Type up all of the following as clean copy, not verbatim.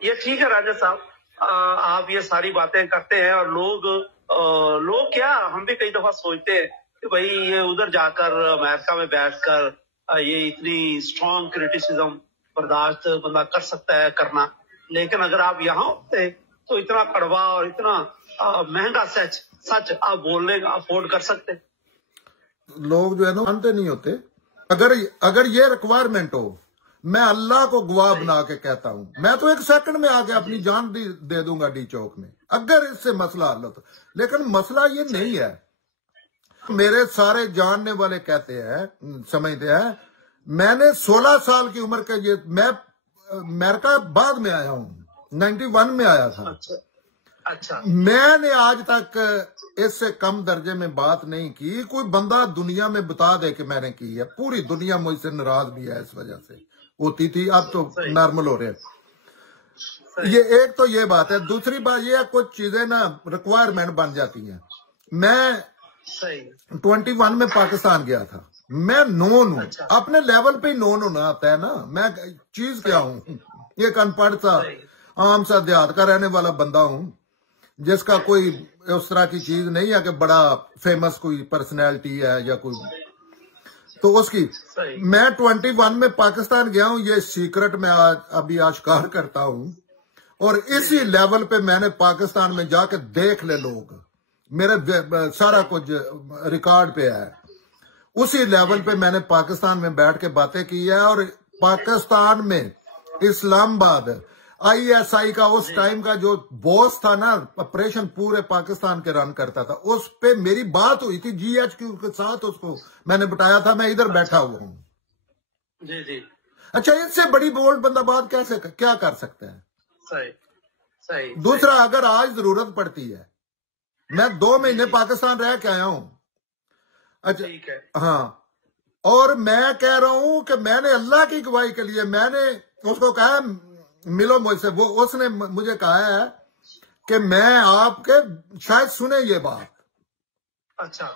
ये ठीक है राजा साहब, आप ये सारी बातें करते हैं और लोग क्या, हम भी कई दफा सोचते हैं कि भाई ये उधर जाकर अमेरिका में बैठकर ये इतनी स्ट्रॉन्ग क्रिटिसिज्म बर्दाश्त बंदा कर सकता है करना, लेकिन अगर आप यहाँ होते तो इतना कड़वा और इतना महंगा सच आप बोलने का अफोर्ड कर सकते। लोग जो है ना मानते नहीं होते। अगर ये रिक्वायरमेंट हो, मैं अल्लाह को गवाह बना के कहता हूं, मैं तो 1 सेकंड में आके अपनी जान दे दूंगा डी चौक में, अगर इससे मसला हल हो तो। लेकिन मसला ये नहीं है। मेरे सारे जानने वाले कहते हैं, समझते हैं, मैंने 16 साल की उम्र के मैं अमेरिका बाद में आया हूं, 91 में आया था। अच्छा। मैंने आज तक इससे कम दर्जे में बात नहीं की। कोई बंदा दुनिया में बता दे कि मैंने की है। पूरी दुनिया मुझसे नाराज भी है इस वजह से, होती थी, अब तो नॉर्मल हो रहे हैं। ये एक तो ये बात है। दूसरी बात ये है, कुछ चीजें ना रिक्वायरमेंट बन जाती हैं। मैं 21 में पाकिस्तान गया था, मैं नोन हूं। अपने लेवल पे ही नोन होना आता है ना। मैं चीज क्या हूं, एक अनपढ़ सा आम सा देहात का रहने वाला बंदा हूं, जिसका कोई उस तरह की चीज नहीं है कि बड़ा फेमस कोई पर्सनैलिटी है या कोई, तो उसकी। मैं 21 में पाकिस्तान गया हूं, ये सीक्रेट में अभी आश्कार करता हूं। और इसी लेवल पे मैंने पाकिस्तान में जाके देख ले, लोग मेरे सारा कुछ रिकॉर्ड पे है। उसी लेवल पे मैंने पाकिस्तान में बैठ के बातें की है। और पाकिस्तान में इस्लामाबाद ISI का उस टाइम का जो बॉस था ना, ऑपरेशन पूरे पाकिस्तान के रन करता था, उस पे मेरी बात हुई थी GHQ के साथ। उसको मैंने बताया था मैं इधर बैठा हुआ हूं। जी जी। अच्छा, इससे बड़ी बोल्ड बंदा बात क्या कर सकता है? सही। दूसरा, अगर आज जरूरत पड़ती है, मैं 2 महीने पाकिस्तान रह के आया हूं। अच्छा, ठीक है। हाँ, और मैं कह रहा हूं कि मैंने अल्लाह की गवाही के लिए मैंने उसको कहा मिलो मुझसे। वो उसने मुझे कहा है कि मैं आपके, शायद सुने ये बात। अच्छा।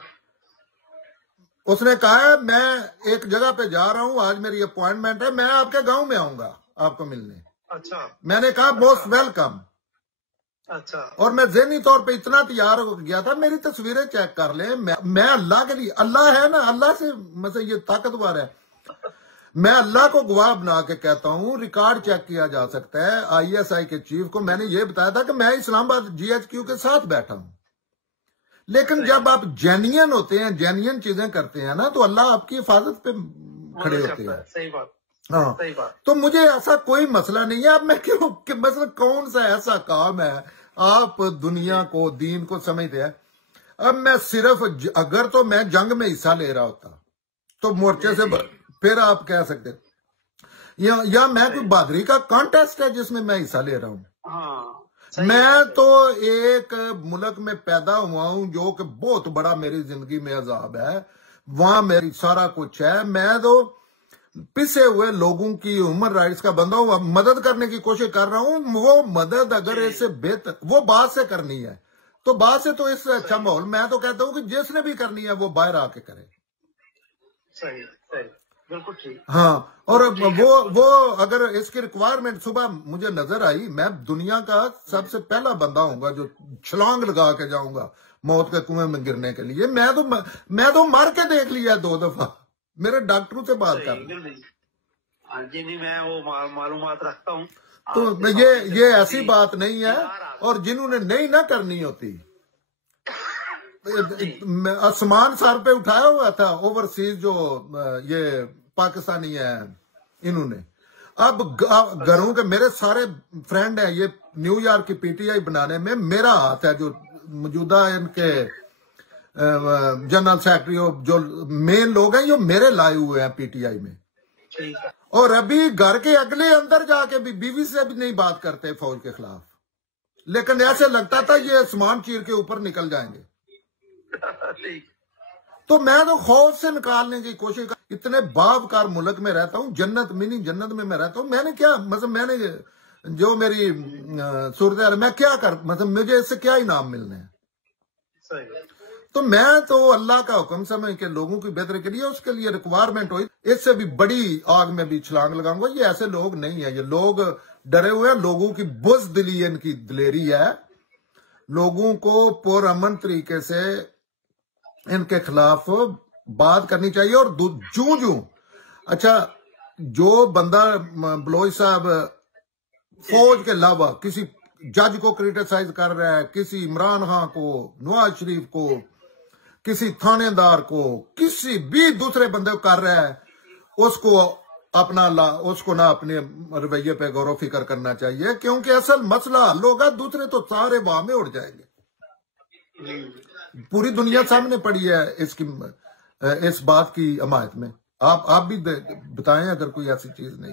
उसने कहा है मैं एक जगह पे जा रहा हूं, आज मेरी अपॉइंटमेंट है, मैं आपके गांव में आऊंगा आपको मिलने। अच्छा। मैंने कहा मोस्ट वेलकम। अच्छा। और मैं ज़हनी तौर पे इतना तैयार हो गया था, मेरी तस्वीरें चेक कर ले। मैं अल्लाह के लिए, अल्लाह है ना, अल्लाह से मतलब ये ताकतवर है। मैं अल्लाह को गवाह बना के कहता हूं, रिकॉर्ड चेक किया जा सकता है। ISI के चीफ को मैंने ये बताया था कि मैं इस्लामाबाद GHQ के साथ बैठा हूं। लेकिन जब आप जेन्युइन होते हैं, जेन्युइन चीजें करते हैं ना, तो अल्लाह आपकी हिफाजत पे खड़े होते हैं। सही बात। हाँ, सही बात। तो मुझे ऐसा कोई मसला नहीं है। अब मैं क्यों कि मतलब कौन सा ऐसा काम है, आप दुनिया को, दीन को समझते हैं। अब मैं सिर्फ, अगर तो मैं जंग में हिस्सा ले रहा होता तो मोर्चे से फिर आप कह सकते, या मैं कोई बहादुरी का कॉन्टेस्ट है जिसमें मैं हिस्सा ले रहा हूं। हाँ, मैं तो एक मुल्क में पैदा हुआ हूं जो कि बहुत बड़ा मेरी जिंदगी में अजाब है, वहां मेरी सारा कुछ है। मैं तो पिसे हुए लोगों की ह्यूमन राइट्स का बंदा हूं, मदद करने की कोशिश कर रहा हूं। वो मदद अगर इससे बेहतर, वो बात से करनी है तो बात से, तो इससे अच्छा माहौल मैं तो कहता हूं कि जिसने भी करनी है वो बाहर आके करे। सही, बिल्कुल ठीक। हाँ, और वो अगर इसकी रिक्वायरमेंट सुबह मुझे नजर आई, मैं दुनिया का सबसे पहला बंदा हूंगा जो छलांग लगा के जाऊंगा मौत के कुएं में गिरने के लिए। मैं तो मर के देख लिया 2 दफा। मेरे डॉक्टरों से बात कर। जी नहीं, मैं वो मालूमात रखता हूँ। तो ये ऐसी बात नहीं है। और जिन्होंने नहीं ना करनी होती, आसमान सर पे उठाया हुआ था ओवरसीज जो ये पाकिस्तानी है, इन्होंने अब घरों के, मेरे सारे फ्रेंड हैं, ये न्यूयॉर्क की PTI बनाने में मेरा हाथ है। जो मौजूदा इनके जनरल सेक्रेटरी जो मेन लोग हैं, ये मेरे लाए हुए हैं PTI में। और अभी घर के अगले अंदर जाके भी बीवी से भी नहीं बात करते फौज के खिलाफ। लेकिन ऐसे लगता था ये आसमान चीर के ऊपर निकल जाएंगे। तो मैं तो खौफ से निकालने की कोशिश कर, इतने बावकार मुल्क में रहता हूं, जन्नत मिनी जन्नत में मैं रहता हूं। मैंने क्या मतलब, मैंने जो मेरी सूरत, मैं क्या कर, मतलब मुझे इससे क्या इनाम मिलने हैं। तो मैं तो अल्लाह का हुक्म समझ के लोगों की बेहतरी के लिए, उसके लिए रिक्वायरमेंट हुई, इससे भी बड़ी आग में भी छलांग लगाऊंगा। ये ऐसे लोग नहीं है, ये लोग डरे हुए हैं। लोगों की बुज़दिली इनकी दिलेरी है। लोगों को पुरअमन तरीके से इनके खिलाफ बात करनी चाहिए। और जूं अच्छा, जो बंदा बलोच साहब फौज के अलावा किसी जज को क्रिटिसाइज कर रहा है, किसी इमरान खान को, नवाज शरीफ को, किसी थानेदार को, किसी भी दूसरे बंदे को कर रहा है, उसको उसको ना अपने रवैये पे गौर फिक्र करना चाहिए, क्योंकि असल मसला हल होगा, दूसरे तो सारे वहां में उड़ जाएंगे। पूरी दुनिया सामने पड़ी है इस बात की हमायत में। आप भी बताएं अगर कोई ऐसी चीज नहीं।